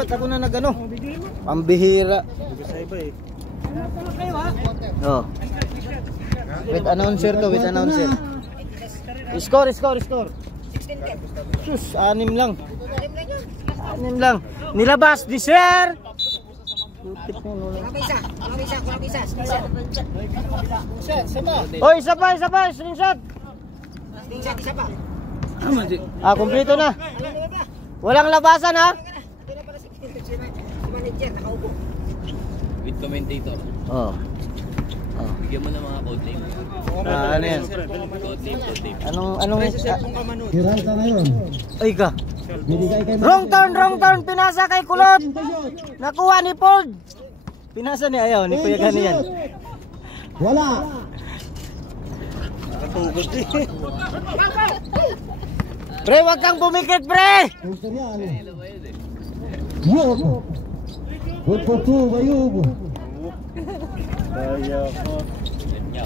dapat ako na nagano. Pambihira. Oh. With announcer to, with announcer. Score. Sus, 6 lang. 6 lang. Nilabas ni Sir. Oy, isa pa. Screenshot. Kumpleto na. Walang labasan ha. With commentator. Oh. Bigyan mo ng mga code name. Ano yan? Code name. Anong Viral ka ngayon. Ay ka. Binigay kay Wrong turn. Pinasa kay Kulot. Nakuha ni Paul. Pinasa ni ayaw ni Kuya Gani yan. Wala. Pre, wag kang pumikit, pre. Yub. Good for two, Bayub.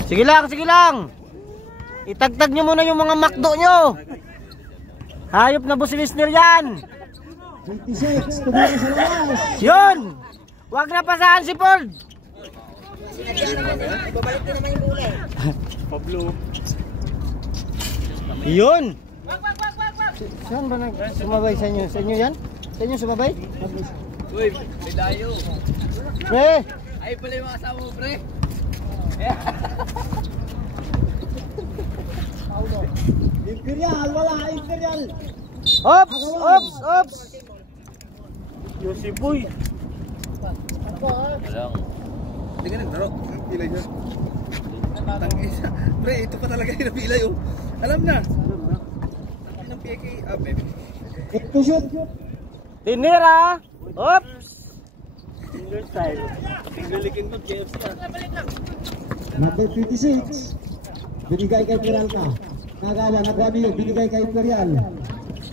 Sige lang. Itagtag nyo muna yung mga makdo nyo. Hayop na busi listener yan. 26, tumira sa labas. Yun. Wag na pasahan si Paul. Babalik na naman yung gulay. Pablo. Yun. Saan ba sumabay sa inyo? Sa inyo yan? Sa inyo sumabay? Uy, may dayo. Pre. Ay pala yung mga kasama mo, pre. Imperial, wala, Imperial. Ops. Yosiboy. Walang. Hindi ka nagdaro. Pilay siya. Tangisa. Pre, ito pa talaga yung napilay oh. Alam na. Ang ng PK. Bebe. Ito shoot. Tinira. Ops. Finger style. Finger licking mo, KFC ah. Number 26. Binigay kay Imperial ka. Nagawa, nagwami yun. Binigay kay Imperial.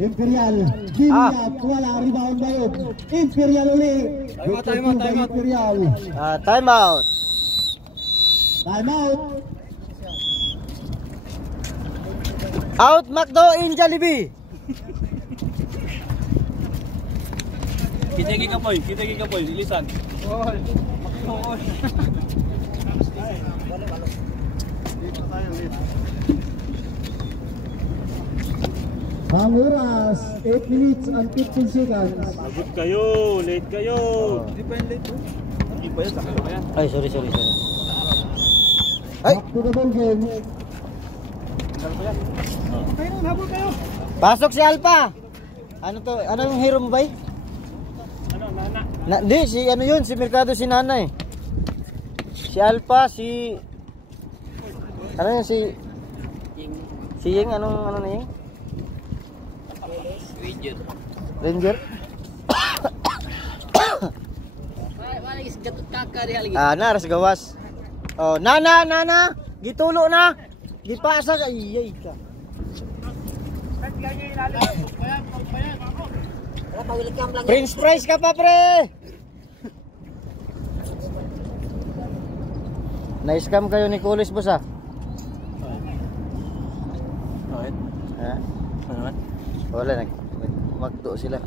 Imperial. Giniap. Wala. Rebound Bayub. Imperial uli. Time out. Imperial. Time out. Out Macdo in Jollibee. Kitagi ka boy, ilisan. Ang oras, 8 minutes and 15 seconds. Pagod kayo, late kayo. Hindi pa yung late bro. Hindi pa yan, sakalo yan. Ay, sorry. Ay, Back to the ball game. pasok si Alpha. Ano to? Ano yung hero mo ba? Di, si ano yun, si Mercado, si Nanay. Si Alpha, si ano yun, si Ying, ano na Ying? Ranger. Naras gawas. Oh, nana, gitulo na. Gipasa ka, iyay ka. Prince price ka pa, pre. Na-scam kayo ni Kulis, boss ah. Bakit? Ha? Ano naman? Wala, magdo sila.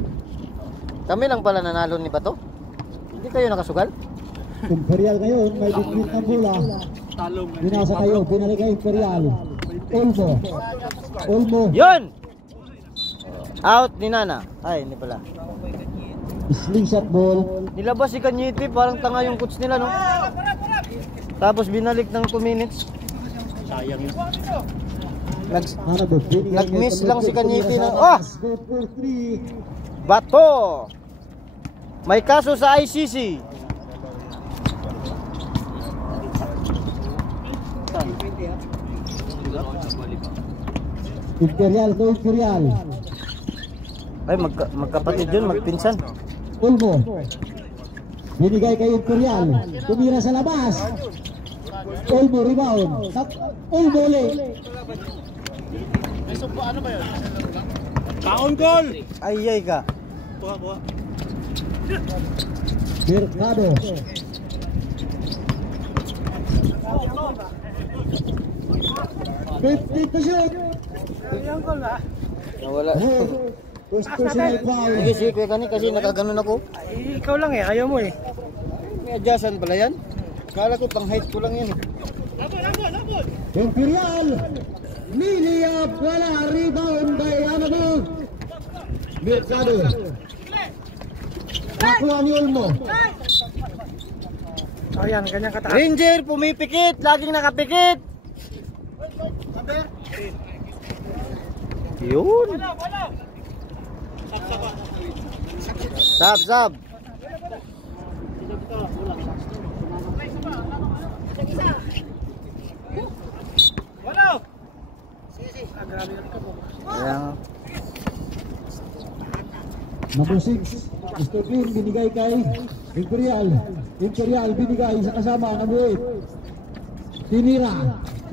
Kami lang pala nanalo ni Bato. Hindi kayo nakasugal? Imperial ngayon, may bitbit ng bola. Talong. Binasa kayo, binalik kay Imperial. Olmo. Yun! Out ni Nana. Ay, hindi pala. Slingshot ball. Nilabas si Kanyiti, parang tanga yung coach nila, no? Tapos binalik ng 2 minutes. Sayang yun. Nag-miss lang si Kanyiti ng Bato! May kaso sa ICC. Imperial to Imperial. Ay, magkapatid yun, magpinsan. Olmo. Binigay kay Imperial. Tumira sa labas. Olmo rebound. Olmo ulit. Ano ba yun? Baon goal! Ay ka. Buha. Mercado. Fifty to shoot. Nawala. Personal foul. Sige, sige, kuya Kani, kasi nakaganon ako. Ay, ikaw lang eh, ayaw mo eh. May adjustan pala yan. Kala ko pang height ko lang yan. Imperial. Niliap. Wala. Rebound by Anabog. Mercado. Nakuha ni Olmo. Ayan, ganyan kataas. Ranger, pumipikit. Laging nakapikit. Yun. Sab, sab. Ayan. Number 6. Mr. Green binigay kay Imperial. Imperial binigay sa kasama number 8. Tinira.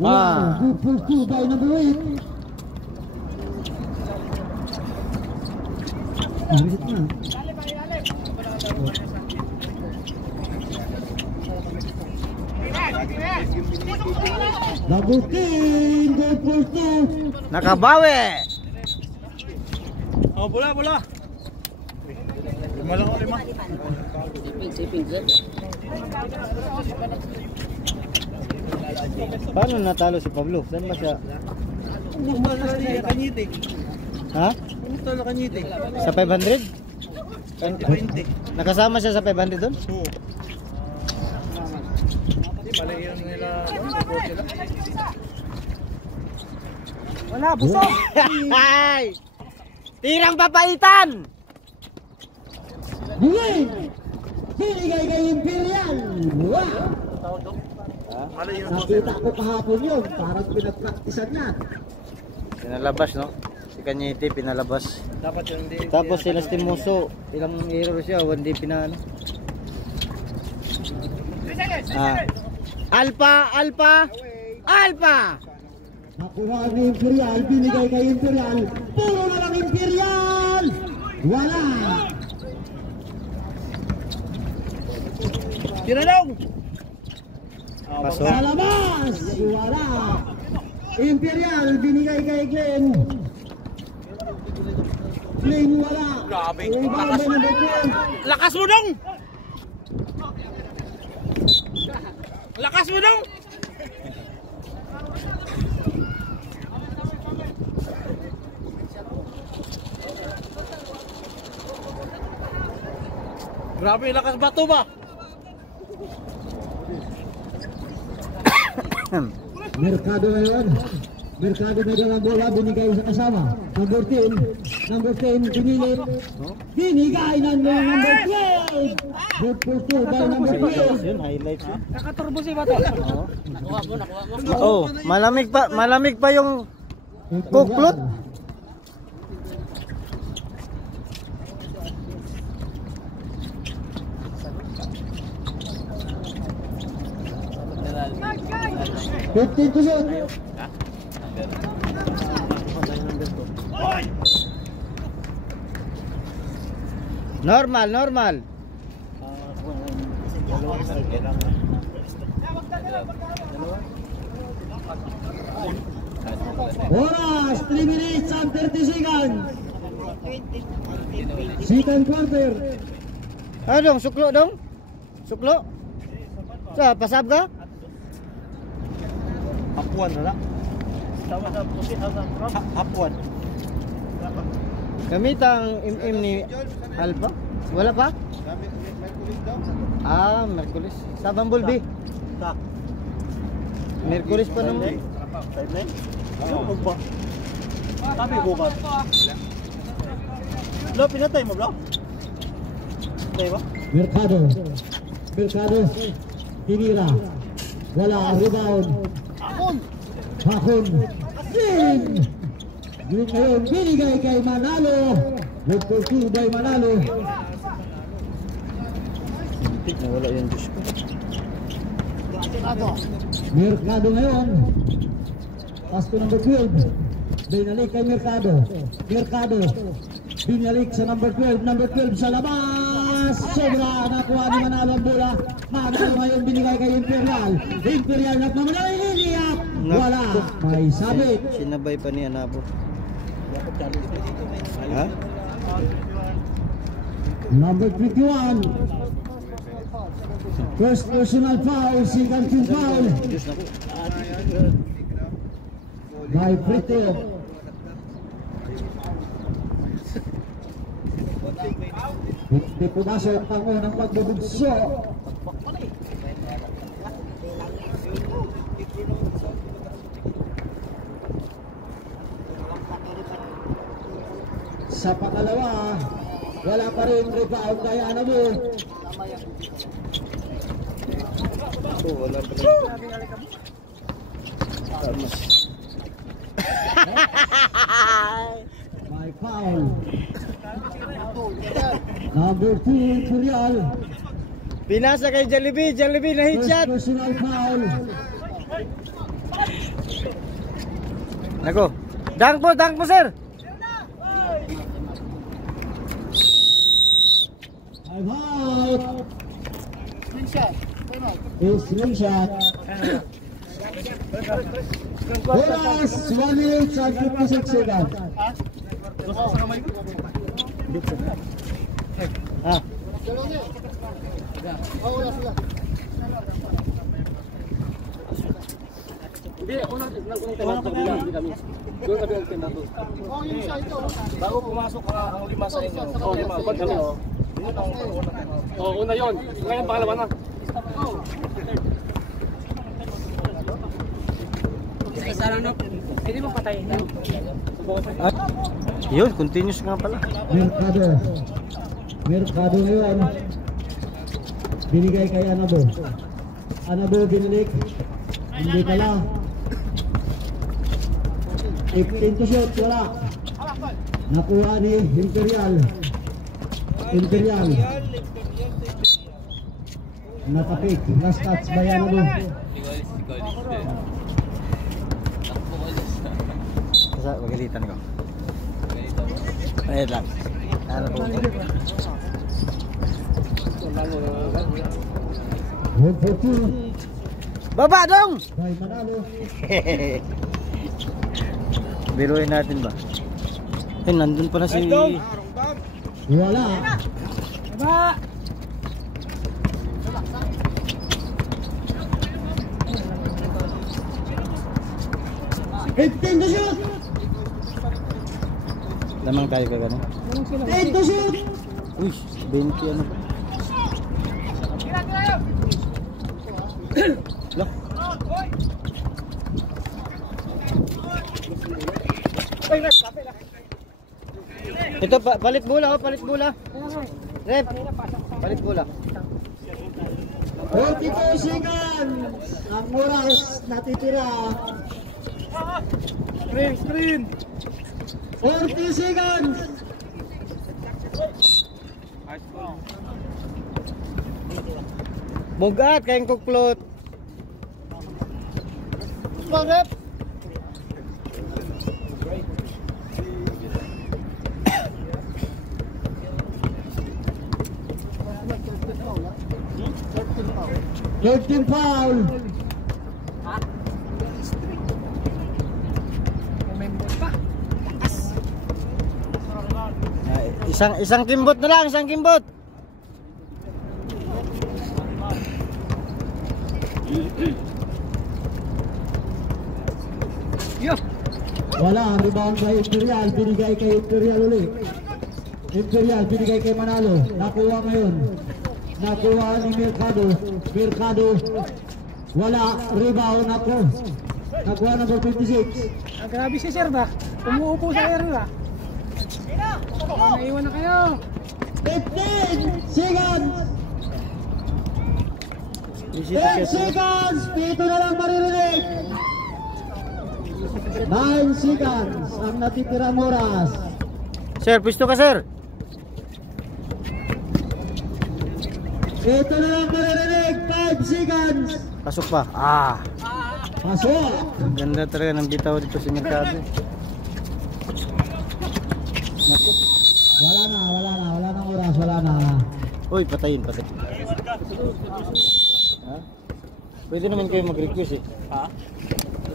Wala. Good for 2 by number 8. Bisit na. Number 10. Good for 2. Nakabawi. Oh, bola, bola. Lima lang ako, lima. Paano natalo si Pablo? Saan ba siya? Bumala na siya, kanyiti. Ha? Bumala kanyiti. Sa 500? 20. Nakasama siya sa 500 doon? Oo. Mali yun nila. Wala, busog. Ay! Tirang papaitan! Bigay! Binigay kay Imperial! Wow! Mali yun. Nakita ko kahapon yun, parang pinapraktisan niya. Pinalabas, no? Si Kanyete pinalabas. Dapat yun hindi. Tapos si Lastimoso, ilang error siya, hindi pinano. Alpha, Alpha, Alpha! Nakuha ni Imperial, binigay kay Imperial. Puro na lang Imperial! Wala! Tinanong! Pasok. Sa labas! Wala! Imperial, binigay kay Glenn. Glenn, wala. Grabe. Rebound by number 12. Lakas mo dong! Lakas mo dong! Grabe, lakas bato ba? Mercado ngayon. Mercado na dalang bola, binigay sa kasama. Number 10. Number 10, pinilit. Binigay ng number 12. Good for 2 by number 12. Yun, highlights yun. Nakaturbo si bato. Oo. Oh, malamig pa yung kuklot. Fifteen to shoot. Normal, normal. Oras, 3 minutes and 30 seconds. Second quarter. Ano dong, suklo dong? Suklo? Sa, pasab ka? Hapuan na lang. Tama sa pusi, hapuan. Gamit ang MM ni Alpha? Wala pa? Ah, Merkulis. Sa Bumblebee. Tak. Merkulis pa naman. Sideline? Ano ba? Sabi ko ba? Lo, pinatay mo, Lo? Pinatay ba? Mercado. Mercado. Tinira. Wala. Rebound. Hakon. Green. Green ngayon. Binigay kay Manalo. Good for 2 by Manalo. Nawala yung Diyos ko. Mercado ngayon. Pasto number 12. Binalik kay Mercado. Mercado. Binalik sa number 12. Number 12 sa labas. Sobra. Nakuha ni Manalo ang bola. Manalo ngayon binigay kay Imperial. Imperial na naman. Iliap. Wala. May sabit. Sinabay pa ni Anabo. Ha? Number 21. First personal foul, second team foul. By Brito. Hindi pumasok ang unang pagbubugso. Sa pangalawa, wala pa rin rebound kaya ano mo. May foul. Number 2, Imperial. Pinasa kay Jollibee, Jollibee na hit shot. First personal foul. Nako. Dang po sir. I'm out. Slingshot. Oras, 1 minute and 56 seconds. Ah. Bago pumasok ang 5 sa inyo. Oo, 5 pag kami. Oo, una yun. Ngayon pangalawa na. Isa lang no. Hindi mo patayin. Yun, continuous nga pala. Mercado ngayon. Binigay kay Anabo. Anabo binilik. Hindi pala. 15 to shoot, wala. Nakuha ni Imperial. Nakapik. Last touch by Anabo. Sa magalitan ko. Ayun lang. Ano po? Good for two. Baba dong! By Manalo. Biruin natin ba? Eh, nandun pala si... Wala. Baba! 15 to shoot! Lamang tayo ka gano'n. 10 to shoot! Uy, 20 ano. Loh. Ito, palit bola, oh, palit bola. Rep, palit bola. 42 seconds! Ang oras natitira. Screen! 40 seconds! Mugat, kayong kuklot. Come on, Rep. Third team foul. Isang kimbot na lang, isang kimbot. Wala, rebound by Imperial, binigay kay Imperial ulit. Imperial, binigay kay Manalo. Nakuha ngayon. Nakuha ni Mercado. Wala, rebound ako. Nakuha number 26. Grabe si sir ba? Umuupo sa air ba? Naiwan na kayo. 15 seconds. 10 seconds. Pito na lang maririnig. 9 seconds ang natitirang oras. Sir, pisto ka, sir. Ito na lang maririnig. 5 seconds. Pasok pa. Ah. Pasok. Ang ganda talaga ng bitaw dito sa Mercado. Naku. Wala nang oras, wala na. Uy, patayin. Ha? Pwede naman kayo mag-request eh. Ha?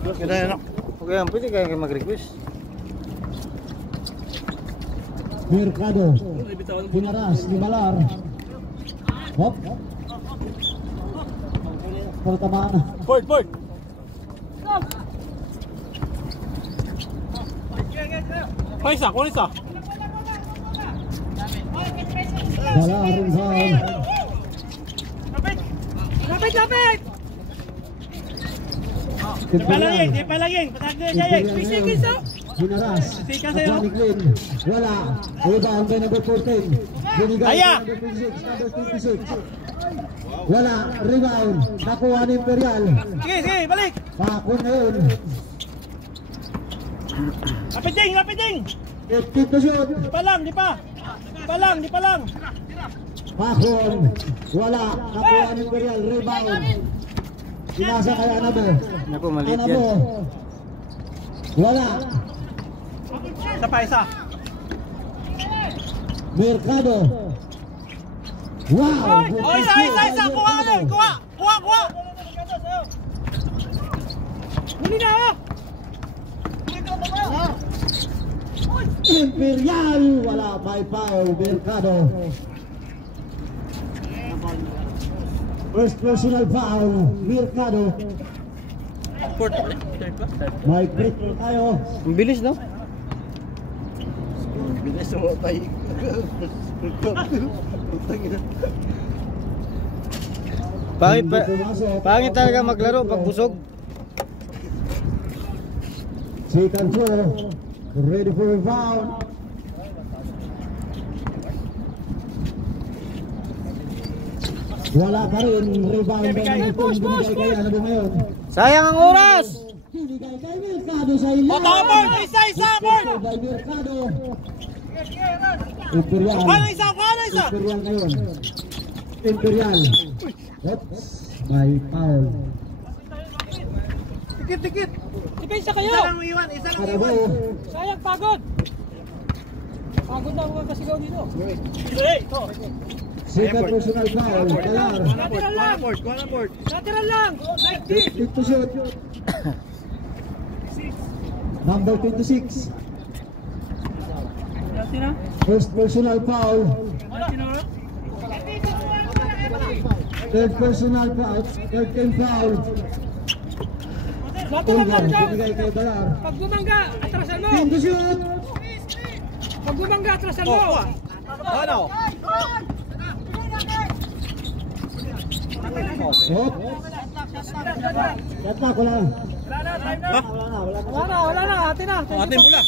Okay, pwede kayo mag-request. Mercado. Pinaras ni Malar. Hop. Pertamaan. Board. Kuha isa. Bala rin foul. Lapit! Dipalaging. Patagin siya. Pisigin sa. Pinaras. Nakuha ni Glenn. Wala. Rebound by number 14. Binigay Aya. number 26. Wala. Rebound. Nakuha ni Imperial. Sige, balik. Pakon na yun. Lapit. 50 to shoot. Di pa lang. Pakon. Wala. Nakuha ni Imperial. Rebound. Sinasa kay Anabo. Naku, maliit Anabo. yan. Wala. Isa. Mercado. Wow. Isa. Kuha. Huli na oh. Imperial. Wala. May foul. Mercado. First personal foul. Mercado. May break tayo. Ang bilis, no? Bilis mo tayo. Pangit talaga maglaro pag busog. Second throw. Ready for rebound. Wala pa rin. Rebound by number 2. Binigay kay Anabo ngayon. Sayang ang oras! Binigay kay Mercado sa ilalim. Board! Isa, board! By Mercado. Imperial. Isa. Imperial ngayon. Imperial. Oops. May foul. Dikit. Isa kayo. Anabo. Sayang pagod. Pagod na ako kasigaw dito. Second personal foul. Talar. Lateral lang. Like this. 50 to shoot. Number 26. First personal foul. Third personal foul. Third team foul. Lateral lang daw. Binigay kay Talar. Pag gumangga, atrasan mo. Pin to shoot. Pag gumangga, atrasan mo. Ano? Hop. Kat na ko lang. Wala na. Atin na. Atin pula.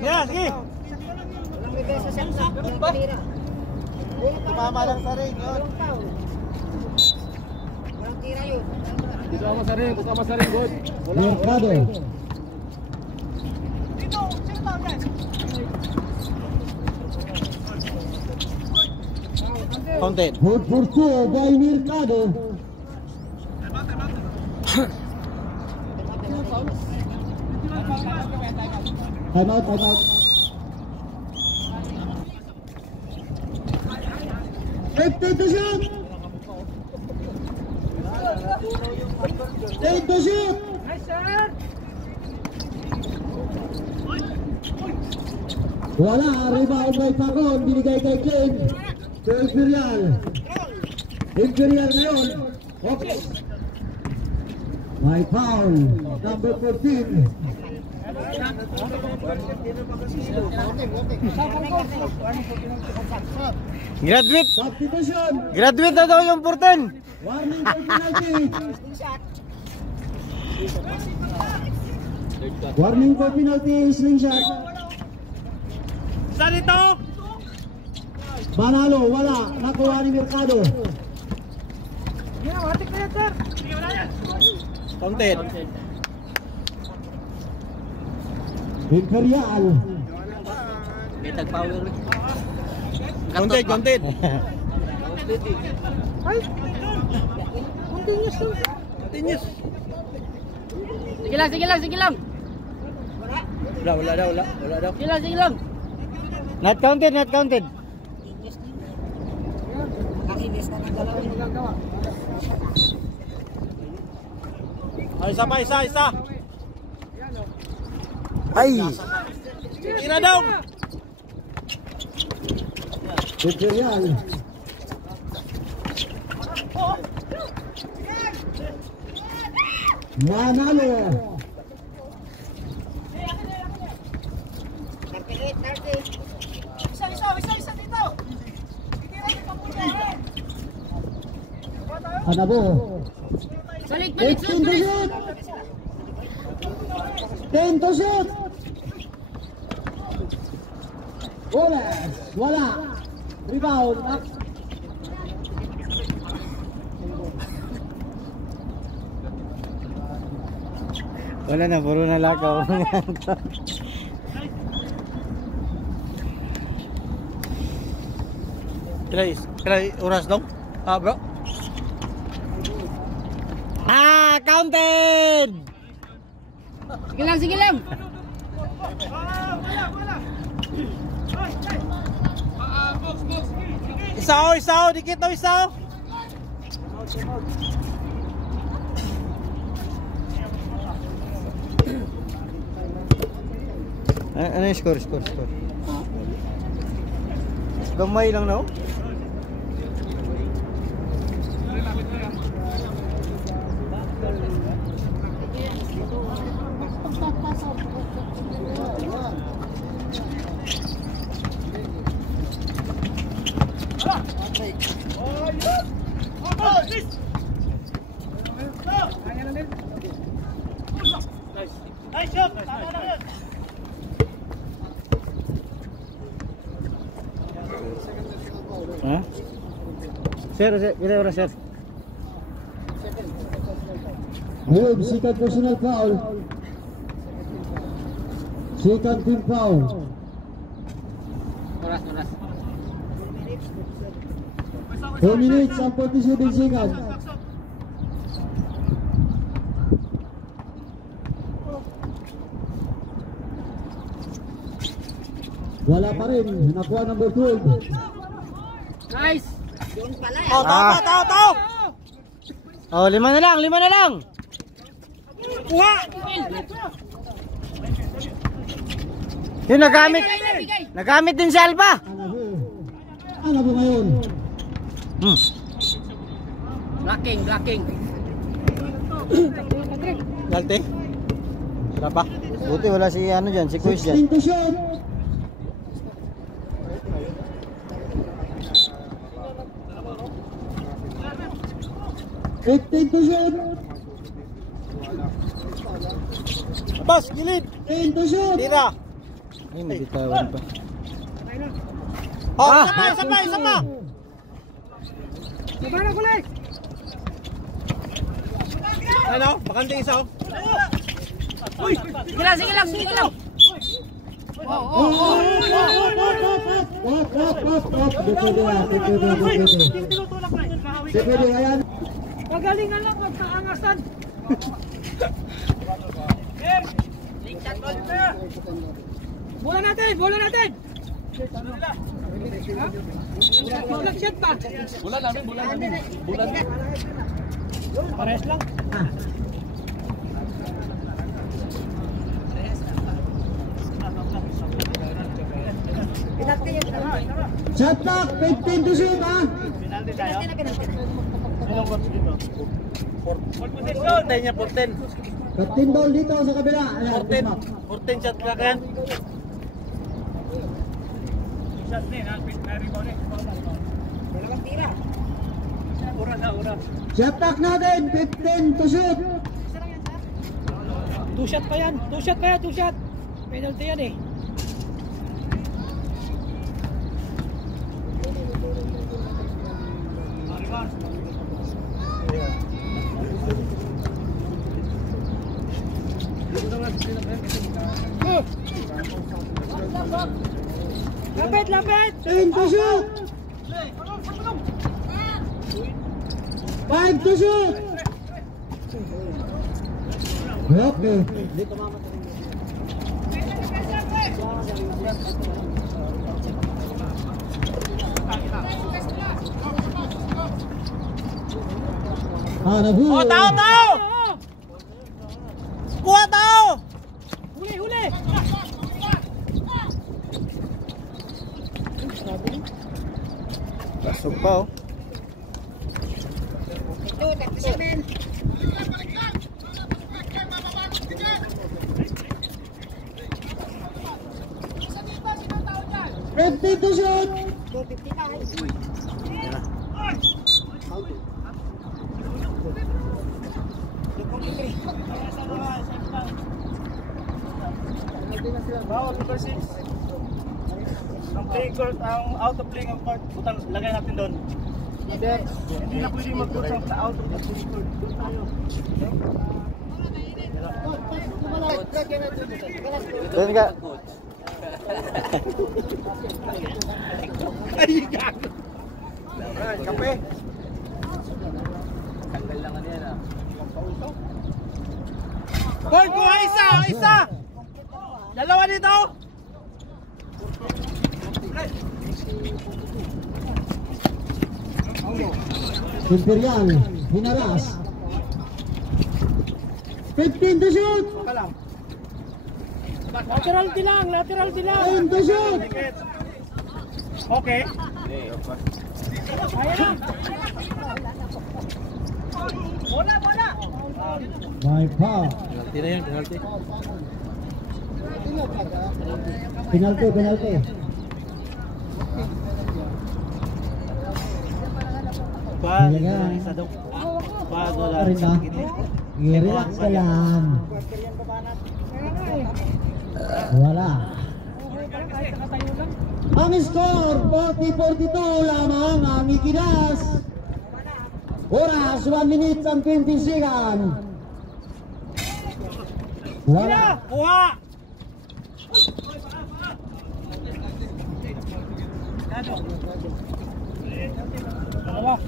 Yeah, sige. Tumama lang sa ring yun. Kasama sa ring, good. Mercado. Counted. Good for two by Mercado. Time out. 50 to shoot. 8 to shoot. Nice, sir. Wala, rebound by Pacon, binigay kay Clint. To Imperial. Imperial ngayon. Okay. May foul. Number 14. Substitution. Graduate na daw yung 14. Warning for penalty. Warning for penalty, slingshot. Saan ito? Manalo, wala. Nakuha ni Mercado. Yeah, matik na yan, sir. Counted. Imperial. Counted. Ay! Continuous to. Sige lang. Wala daw. Not counted. Malinis na ng galawin. Ay, isa pa, isa. Ay! Tira daw. Imperial. Manalo. Isa dito. Anabo. Balik, 15 to shoot. 10 to shoot. Olas. Wala. Rebound. Wala na, puro na lakaw. Kailan oras daw? Bro? Counted! Sige lang. Isa, dikit daw isa. Ano yung score? Gamay lang na, oh. Hah? Sir, kita orang sir. Ayun, second personal foul. Second team foul. Oras. 2 minutes and 47 seconds. Wala pa rin. Nakuha number 12. Nice. Doon pala. Tao. Oh, lima na lang. Kuha. Yung nagamit din si Alba. Ano po ngayon? Blocking. Galte. Berapa? Buti wala si ano dyan, si Quiz dyan. 16 to shoot. Bas, gilid. 10 to shoot. Tira. Ay, mabitawan pa. Isa pa. Ano? Bakante isa. Sige lang. Depende ayan. Pagalingan lang, magkaangasan. Bola natin. Mag-shot ba? Bulan namin. Pares lang. Shot clock, 15 to shoot ha. Penalty tayo. Sino coach dito? 14. Tayo niya 14. 15 ball dito sa kabila. Ayan, 14 shot clock yan. Shot din, rebound eh. Dalawang tira. Ura. shot clock natin, 15 to shoot. 2 shot pa yan. 2 shot. Penalty yan eh. Lapit! 10 to shoot. 5 to shoot. Okay. Nahuli. Tao! Kuha tao! Huli! Pasok pa oh. Ready to shoot. Bawal, number 6. Ang play court, ang out of play ng court, butang lagay natin doon. Hindi na pwede mag-court sa out of the play court. Doon tayo. Doon ka. Ay, gago! Kape! Tanggal lang ano yan ah. Hoy, kuha isa! Dalawa dito! Imperial, hinaras. 15 to shoot. Lateral lang. 10 to shoot. Okay. Kaya na. Bola. May foul. Penalty na yan, penalty. Penalty. Wala. Rin ba? I-relax ka lang. Wala. Ang score, 40-42 lamang ang Ikinas. Oras, 1 minute and 20 seconds. Wala. Kuha! Dalawa.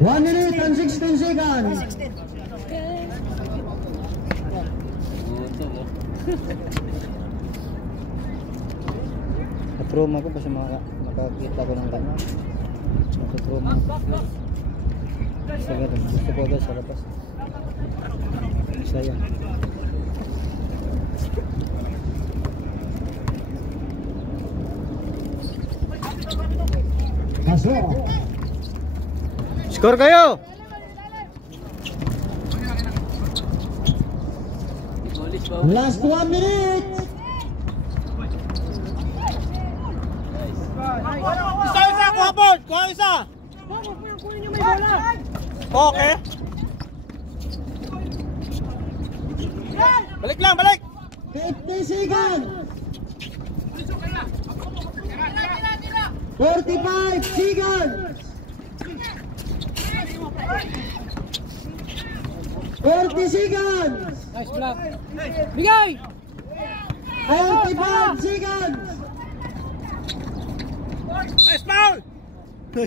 1 minute and 16 seconds. Sa-promo ko kasi makakita ko ng gano'n. Sa-promo. Gusto ko agad sa labas. Sayang. Pasok. Score kayo! Last 1 minute. Isa, kuha po! Kuha isa! Kunin niyo may bola. Okay. Balik! 50 seconds. 45 seconds. 40 seconds. Nice block. Bigay! 45 seconds. Nice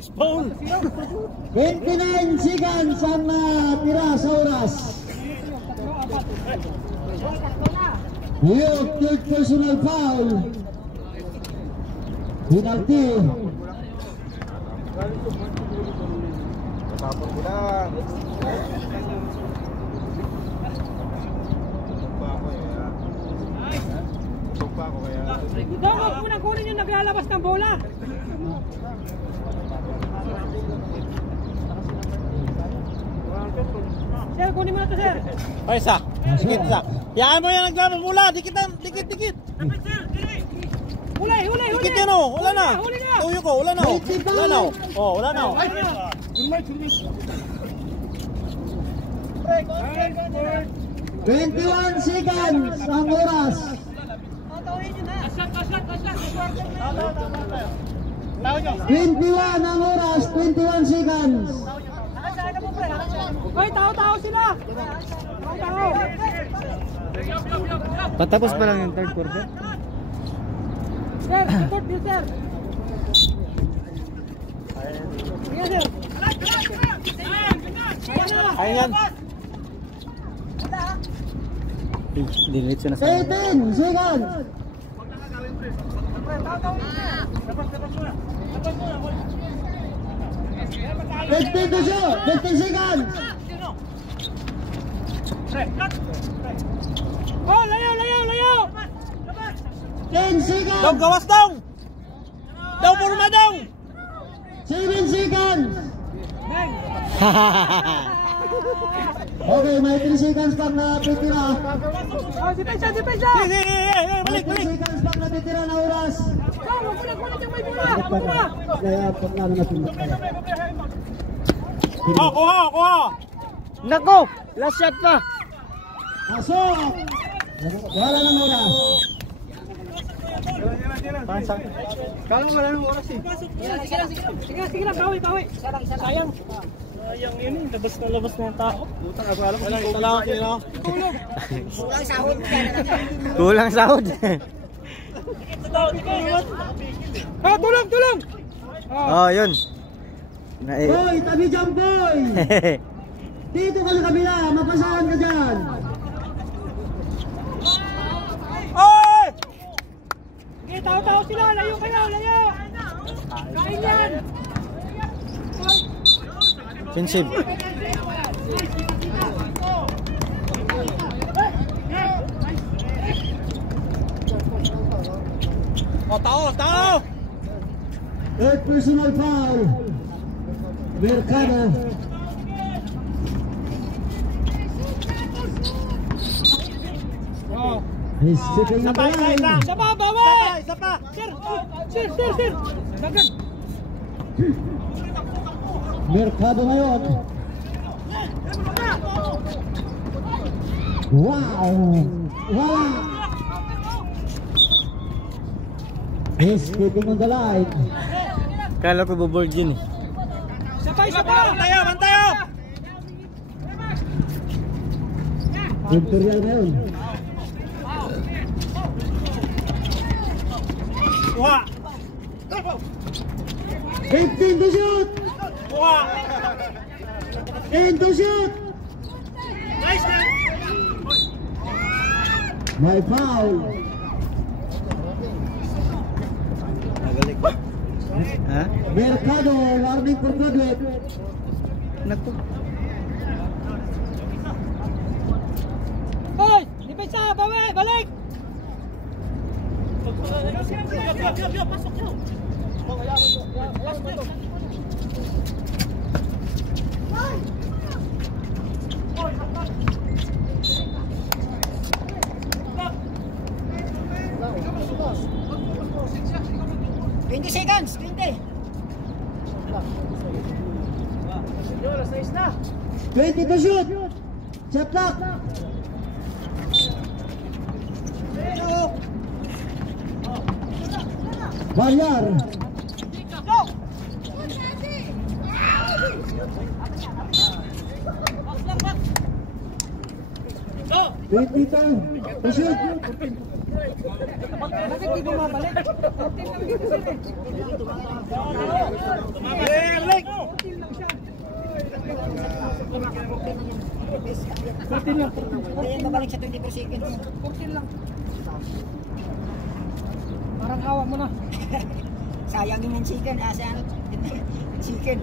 foul! 29 seconds ang natira sa oras. Yung third personal foul. Penalty. Tapos ko lang. Tumpa ako kaya. Huwag mo na kunin yung naglalabas ng bola. Sir, kunin mo na to, sir. O isa. Dikit isa. Yaan mo yan naglaban mula. Dikit. Huli. Dikit yan o. Wala na. Huli na. Tuyo ko. Wala na o. Wala na o. 21 seconds ang oras. 21 ang oras, 21 seconds. Hoy, tao sila. Tao. Patapos pa lang yung third quarter. Sir, support din, sir. Sige, sir. Kaya yan. Delete siya na sa 18 seconds. 15 to shoot. 15 seconds. Oh, layo! 10 seconds. Dong, gawas dong! Dong, purma dong! 7 seconds. Okay, may 3 seconds pang natitira. Oh, depensa! May 3 seconds pang natitira na oras. Kulit yung may bola! Kaya paglaro natin. Kuha! Nako! Last shot pa! Pasok! Wala nang oras. Kala wala nang oras eh. Sige lang, bawi. Sayang. Sayang yun eh, labas na yung tao. Putang ako alam, salamat yun ako. Kulang sahod. Ah, tulong! Oh, yun. Boy, tabi dyan, boy! Dito ka sa kabila, mapasahan ka dyan. Oy! Okay, tao sila. Layo kayo. Kain yan. Offensive. Tao! 8 personal foul. Mercado. He's sitting in the line. Isa pa, bawi. Isa pa! Sir. Dagan. Mercado ngayon. Wow! Wala! He's sitting on the line. Kala ko buboard yun eh. Isa pa. Bantayo! Imperial ngayon. Kuha! 15 to shoot! Kuha! 10 to shoot! Nice man! May foul. Ha? Mercado, warning for graduate. Nako. Hoy, depensa, bawi, balik. Pasok yun! Seconds, 20. 20 to shoot! Shot clock! Bayar! to shoot! Bakit di bumabalik? 14 lang dito sila eh. Balik! 14 lang siya. 14 lang. Ayan, babalik sa 24 seconds. 14 lang. Parang awa mo na. Sayangin ng chicken. Sa chicken.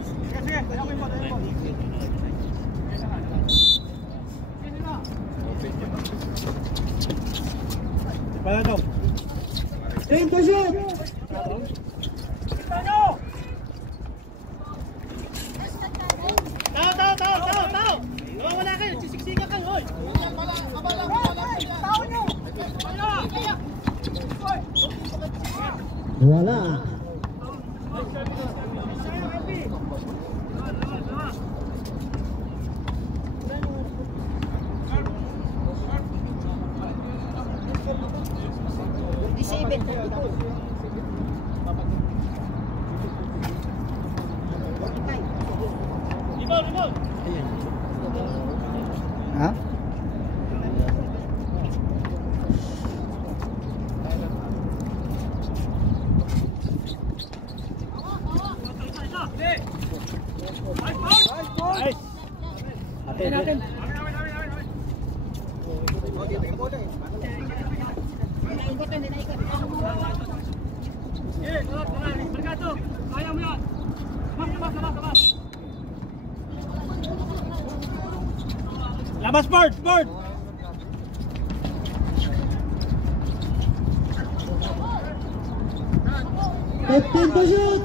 Pala daw. 10 to shoot! Tao! Wala kayo, sisiksikan ka, hoy! Wala! Ha? Atin natin. Labas, Bird! Bird! Fifteen to shoot.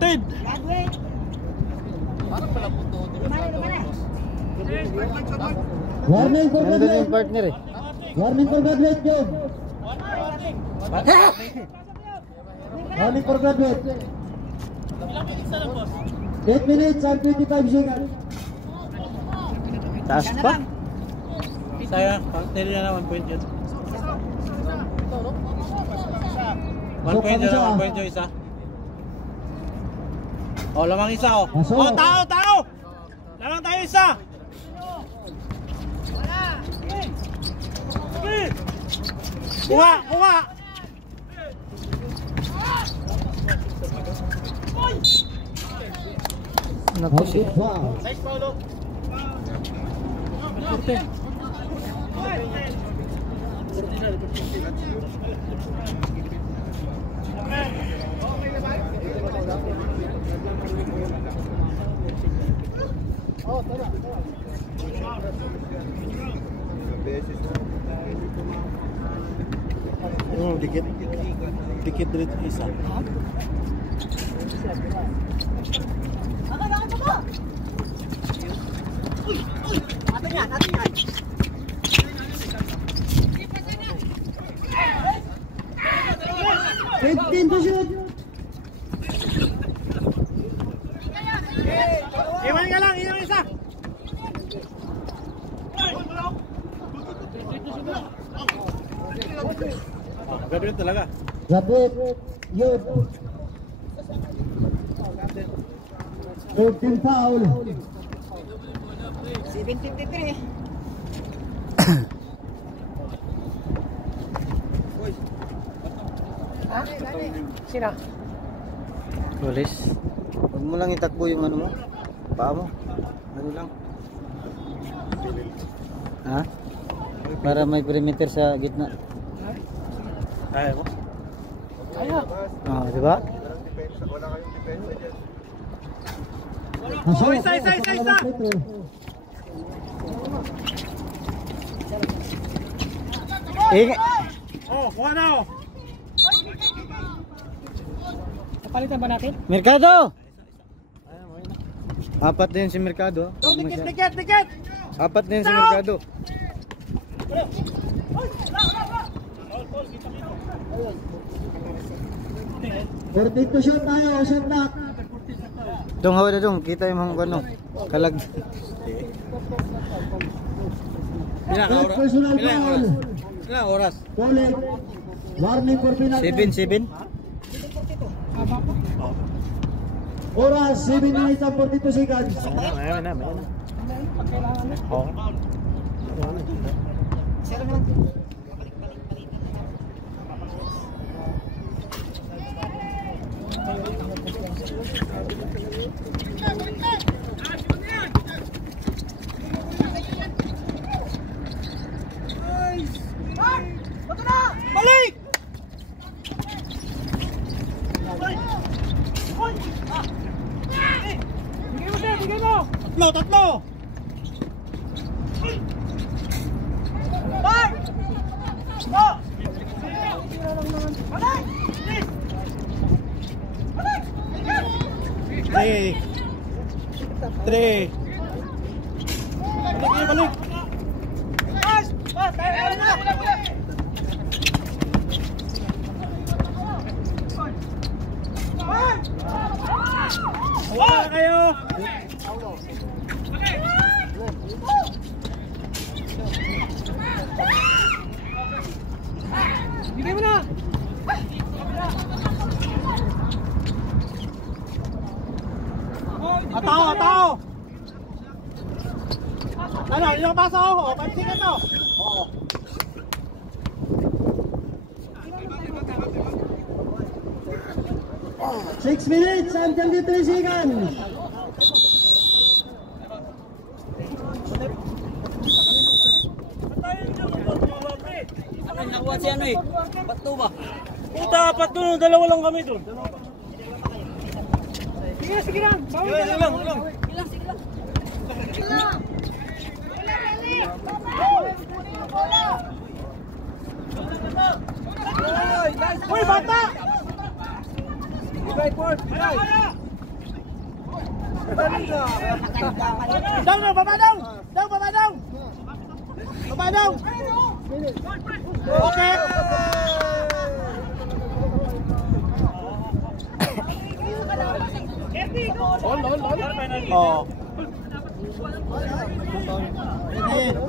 Ted! Graduate. Warning for Nandun yung graduate. partner eh. Warning for graduate, Job. Warning for graduate. 8 minutes and 25 seconds. Taas pa. Saya, tell na 1 point yun. 1 point yun, 1 point yun isa. O, lamang isa o. Pasok. O, tao, tao! Lamang tayo isa! Kuha, kuha! Napos eh. Wow. Nice, Paulo. Dikit. Dikit dito isa. Atin yan, atin yan. 15 to shoot. Iwan ka lang, iwan isa. Gabi talaga. Graduate, Job. 15 foul. 753. Sino? Tulis. Huwag mo lang itakbo yung ano mo. Paa mo. Ano lang. Ha? Para may perimeter sa gitna. Kaya mo? Kaya. Oh, di ba? Pasok. Isa, isa, isa, isa. Oh, kuha na oh. Napalitan ba natin? Merkado! Apat din si Merkado. Oh, dikit, dikit, dikit. Apat din si Merkado. Forty to shoot tayo, shot back. Dong, hawa na dong. Kita yung mga ano. Kalag. Third personal foul. Ilang oras? Paulit. Warning for penalty. 7-7. Oras, 7 minutes and 42 seconds. Mayroon na. Zero naman. Balik! Bigay mo siya, bigay mo! Tatlo, tatlo! Three. Balik, balik. Wala kayo! Bigay mo na! Atao, atao! Ano, yung paso ako, pansingan to. Oo. 6 minutes and 23 seconds. Nakuha siya ano eh. Ba't to ba? apat doon, dalawa lang kami doon. Sige lang. Sige lang. Uy, bata! Down na, baba daw! Baba daw! Okay! Oh.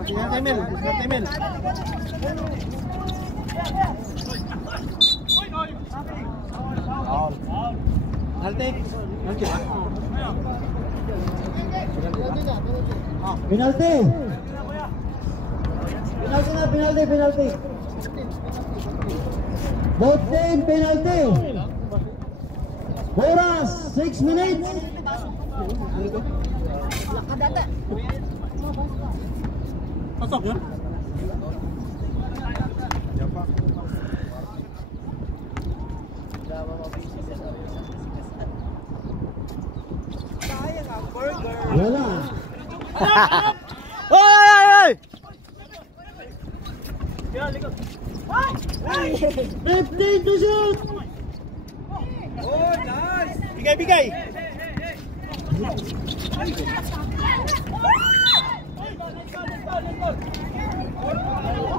Timel. Penalty. Penalty. Both team penalty. Oras 6 minutes. Pasok yun? Wala. Oy! 15 to shoot. Bigay!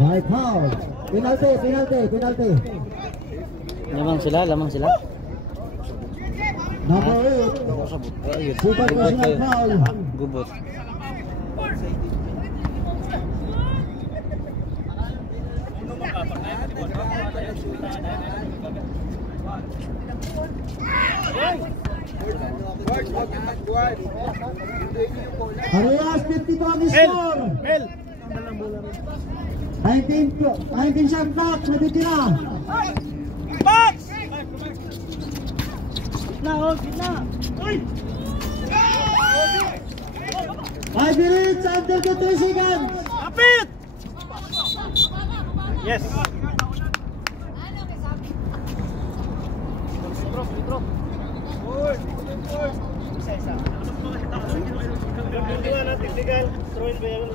Right foul. Penalty. Lamang sila. Number 8. Super personal foul. Gubot. Parehas 52 ang score. Mel! 19 shot clock natitira. Box! Gitna. Uy! 5 minutes and 32 seconds. Kapit! Yes! Tingnan natin, legal. Throw-in ba yan?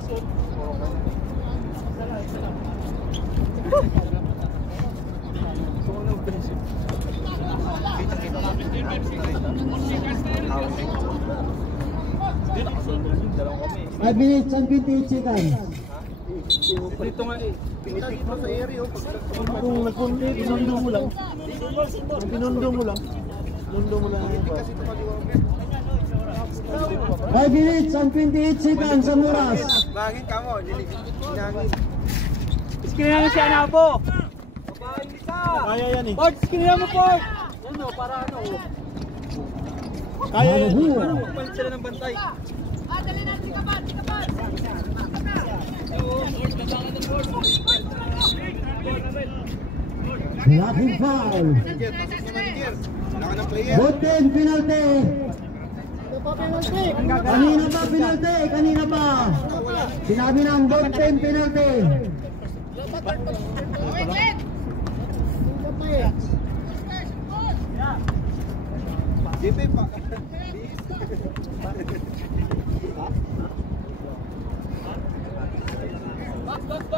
Five minutes and 28 seconds. Dito nga eh. Pinitik mo sa area. Kung nagpundi, pinundo mo lang. Pinundo mo lang. Pinundo mo lang. 5 minutes and 28 seconds ang oras. Bangin ka mo, hinangin. Iskinayan si Anabo. Kaya yan eh. Port, iskinayan mo, Port. Kaya yan. Mahuhura. Palit sila ng bantay. Blocking foul. Both team penalty. Kanina pa. Sinabi ng both team penalty.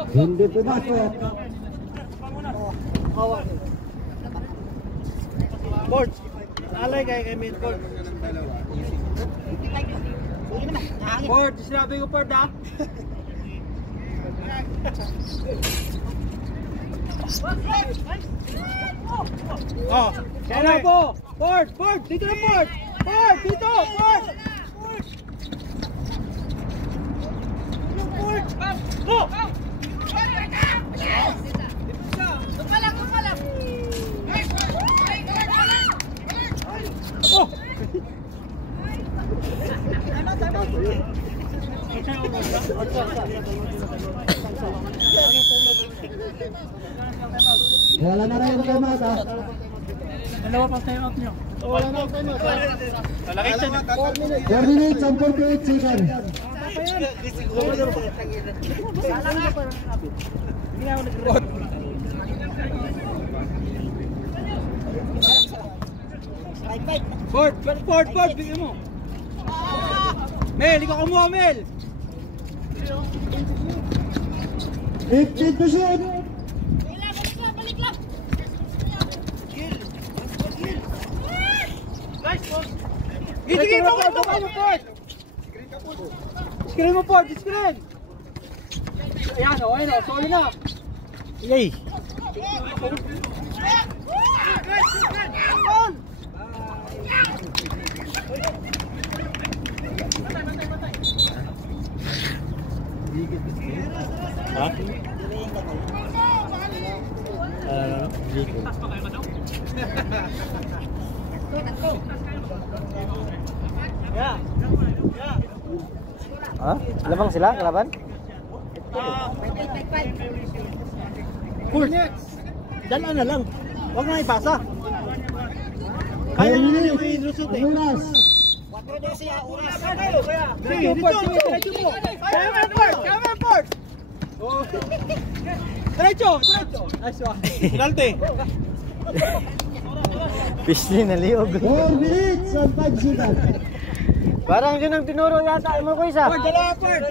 Hindi pumasok. Board. Alay kay main board. Port, sinabi ko, Port, ha? Oh, Anabo. Port, dito na, Port. Port, dito, Port. Oh! Oh! Wala na rin ang mata. Dalawa pa time out nyo. Wala na ako na. Talakay siya. 4 minutes and 48 seconds. Ford, bigyan mo. Mel, ikaw kumuha, Mel. 15 to shoot. Screen mo, Ford. Screen mo, Ford, screen. Ayan o, sorry na. Yay! Ha? Ha? Labang sila? Kalaban? Cool. Dala na lang. Huwag na ipasa. Kaya Kaya nyo na yung ilusot eh. Oras. Sige, Ford, diretso mo. Camera, Ford. Diretso. Nice one. Penalty. Pisli na liog. 4 minutes and 5 seconds. Parang yun ang tinuro yata mo ko isa. Ford, dalawa, Ford.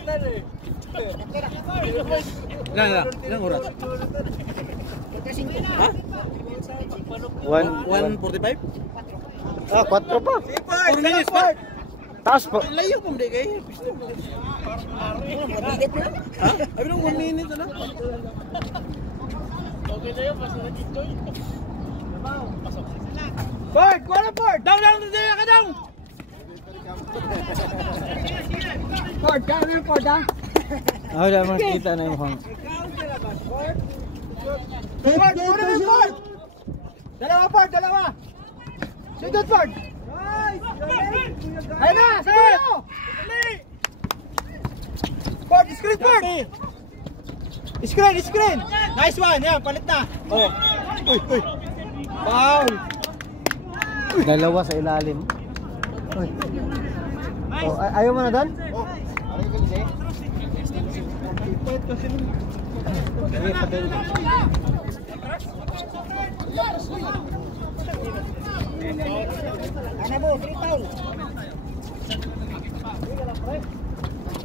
Ilang oras? Ha? 1:45? 4 pa. 4 minutes pa? Taas po. Layo kung di kayo. Ha? Abi lang 1 minute na. Ford, kuha na, Ford. Down, ka down. Ford, camera, Ford, ha? Wala mo kita na yung mukhang. Ford, kuha na, Ford. Dalawa, Ford, dalawa. Sundot, Ford. Ayun na, sundot mo. Ford, screen, Ford. Screen. Nice one, yan, palit na. Oh. Uy. Foul. Dalawa sa ilalim. Uy. Oh, ayaw mo na doon?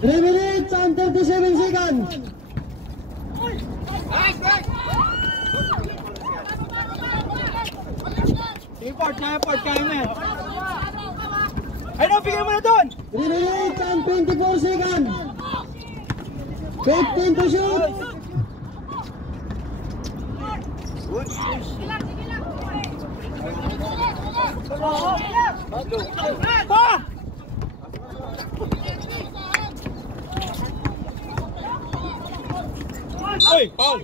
Three minutes and 37 seconds. Sige, Ford, kaya mo yan. Ayun, bigyan mo na doon. 3 minutes and 24 seconds. 15 to shoot. Oy, foul.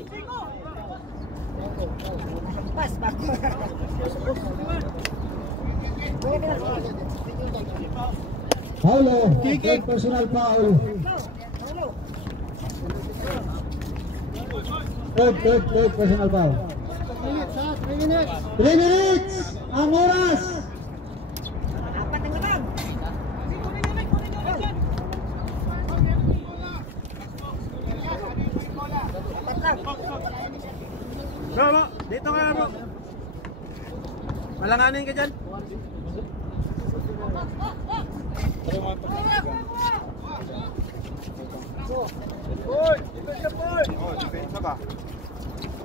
Paulo, third personal foul. Third personal foul. 3 minutes ang oras. Bro, dito ka bro. Malanganin ka dyan. Boy, dito boy. Oh, depensa ka.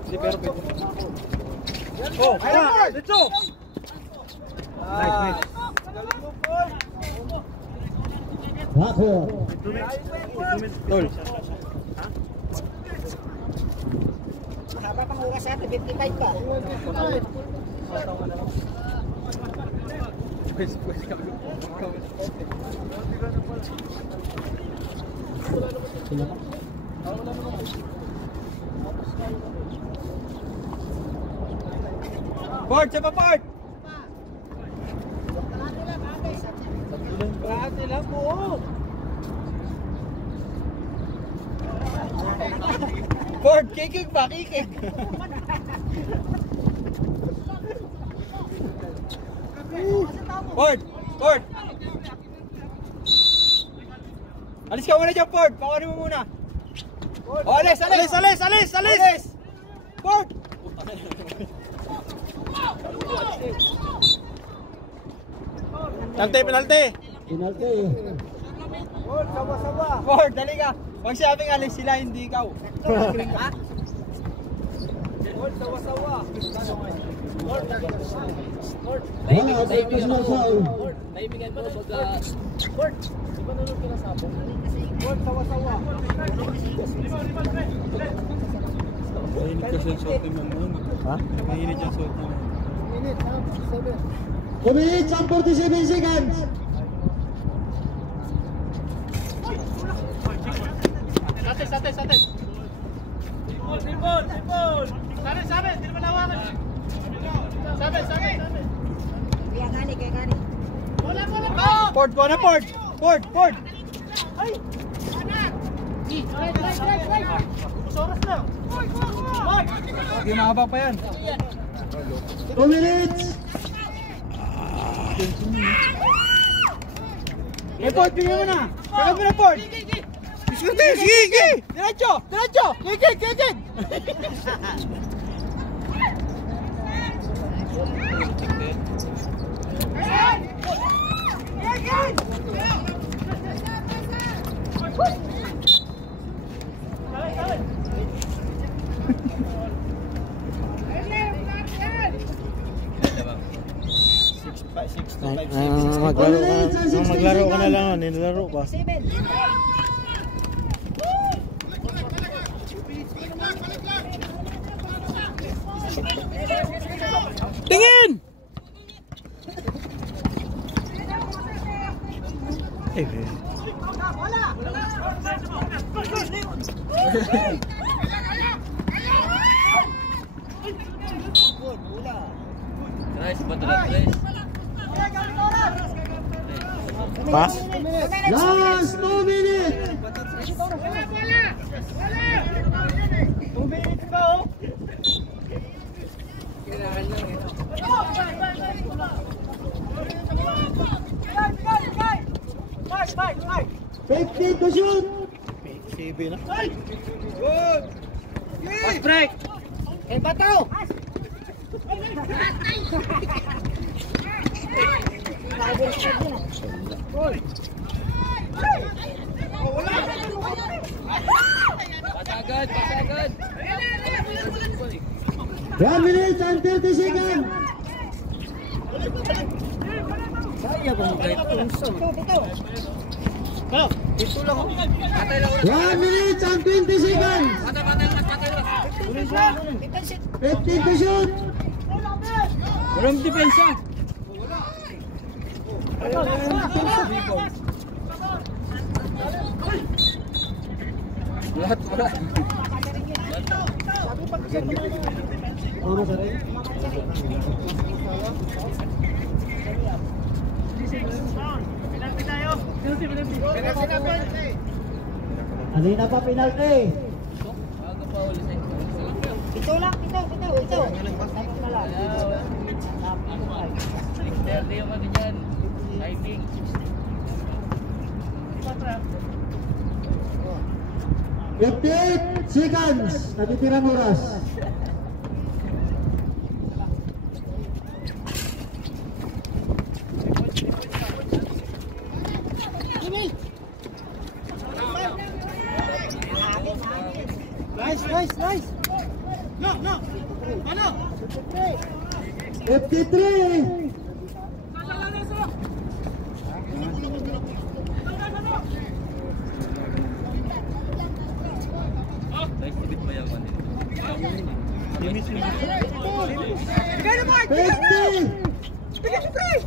Hindi pero pwede. Oh, kaya dito. Nice. Wako. Tol. Haba pang oras natin, 55 pa. Ford, siya pa, Ford. Kalahati lang po. Ford, kikig ba? Kikig. Ford! Alis ka muna dyan, Ford! Pakunin mo muna! Oh, alis! Ford! Penalty, penalty. Penalty. Ford, sawa-sawa. Ford, dali ka. Huwag sabing alis sila, hindi ikaw. Ha? Ford, sawa-sawa. Wala, personal foul. Ford, sawa-sawa. Mahinit kasi ang suot ni Mamon. Ha? Mahinit yung suot niya. 2 minutes and 47 seconds. Sate. Silpon. Sabi, hindi naman hawakan. Sabi. Kaya gani. Bola. Ford, ko na Ford. Ford. Oras na. Hindi mahaba pa yan. 2 minutes. Ford, bigyan mo na. Bigyan mo na Ford. Sige. Diretso. Kikid. Maglaro ka na lang, nilaro ka. 7. Tingin! Pass. Last 2 minutes. 2 minutes pa, oh. 15 to shoot. Pass break! Bato! Pasagad! 1 minute and 30 seconds. Ito lang ako. 1 minute and 20 seconds. 15 to shoot. Walang depensa! Wala. Kanina pa penalty. Ito lang. Dirty yung ano dyan. Timing. 58 seconds. Natitirang oras. Nice. No. Ano? 53. Bigay na Mark! 50. Bigay na Mark!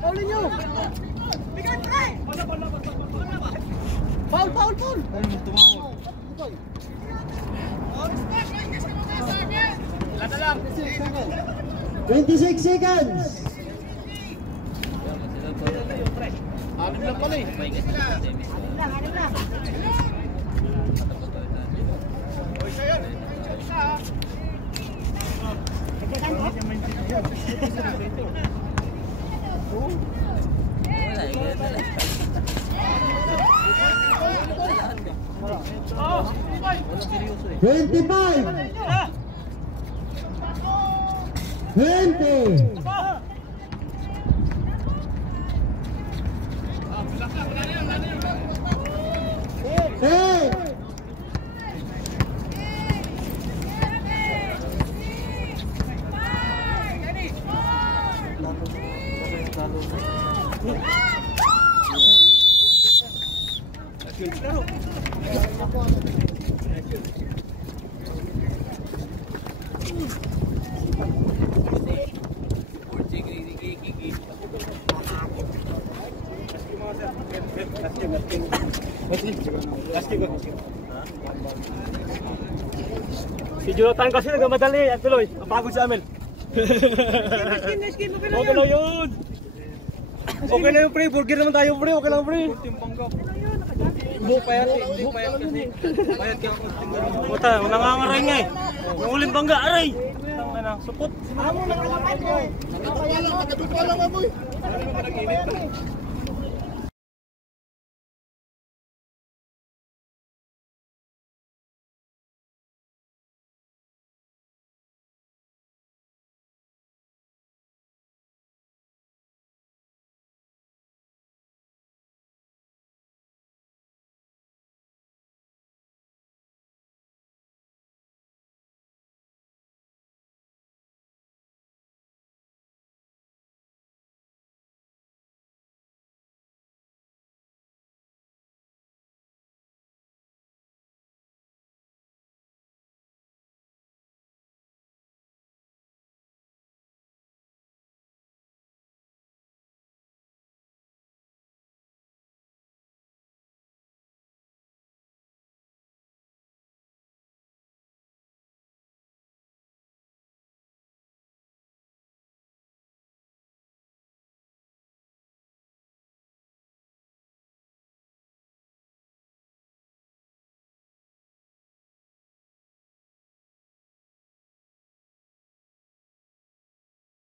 Pauli nyo! Paul! 26 seconds. Anim lang pala eh. Ano lang. 25. 20. Hey. Si Jonathan kasi nagmamadali at tuloy, napagod sa amin. Okay lang yun. Okay lang yun pre, burger naman tayo pre, okay lang pre. Hindi payat kasi. Payat kaya ako. Puta, nangangaray nga eh. Yung uling bangga, aray. Ano, supot.